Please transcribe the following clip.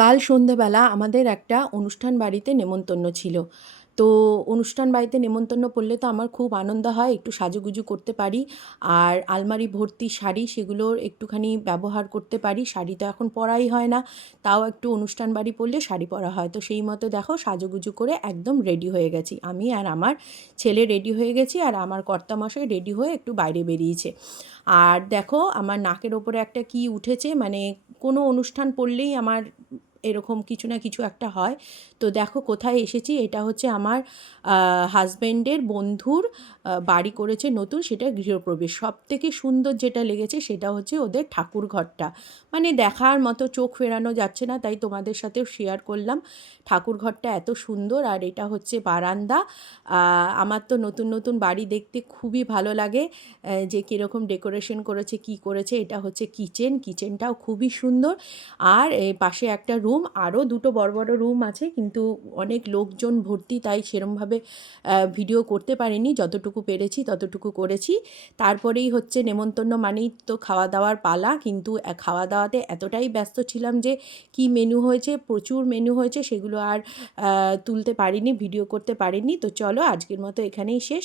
কাল সন্ধেবেলা আমাদের একটা অনুষ্ঠান বাড়িতে নেমন্তন্ন ছিল। তো অনুষ্ঠান বাড়িতে নেমন্তন্ন পড়লে তো আমার খুব আনন্দ হয়, একটু সাজুগুজু করতে পারি। আর আলমারি ভর্তি শাড়ি, সেগুলোর একটুখানি ব্যবহার করতে পারি। শাড়ি তো এখন পরাই হয় না, তাও একটু অনুষ্ঠান বাড়ি পড়লে শাড়ি পরা হয়। তো সেই মতো দেখো সাজুগুজু করে একদম রেডি হয়ে গেছি। আমি আর আমার ছেলে রেডি হয়ে গেছি, আর আমার কর্তামশাই রেডি হয়ে একটু বাইরে বেরিয়েছে। আর দেখো আমার নাকের ওপরে একটা কি উঠেছে, মানে কোনো অনুষ্ঠান পড়লেই আমার এরকম কিছু না কিছু একটা হয়। তো দেখো কোথায় এসেছি, এটা হচ্ছে আমার হাজব্যান্ডের বন্ধুর বাড়ি করেছে নতুন, সেটা গৃহপ্রবেশ। সব থেকে সুন্দর যেটা লেগেছে সেটা হচ্ছে ওদের ঠাকুর ঘরটা, মানে দেখার মতো, চোখ ফেরানো যাচ্ছে না, তাই তোমাদের সাথেও শেয়ার করলাম। ঠাকুর ঘরটা এত সুন্দর, আর এটা হচ্ছে বারান্দা। আমার তো নতুন নতুন বাড়ি দেখতে খুবই ভালো লাগে, যে কীরকম ডেকোরেশন করেছে, কি করেছে। এটা হচ্ছে কিচেন, কিচেনটাও খুবই সুন্দর। আর পাশে একটা রুম, আরও দুটো বড় বড় রুম আছে, কিন্তু অনেক লোকজন ভর্তি, তাই সেরমভাবে ভিডিও করতে পারিনি। যতটুকু পেরেছি ততটুকু করেছি। তারপরেই হচ্ছে নেমন্তন্ন মানেই তো খাওয়া দাওয়ার পালা, কিন্তু খাওয়া দাওয়াতে এতটাই ব্যস্ত ছিলাম যে কি মেনু হয়েছে, প্রচুর মেনু হয়েছে, সেগুলো আর তুলতে পারিনি, ভিডিও করতে পারিনি। তো চলো আজকের মতো এখানেই শেষ।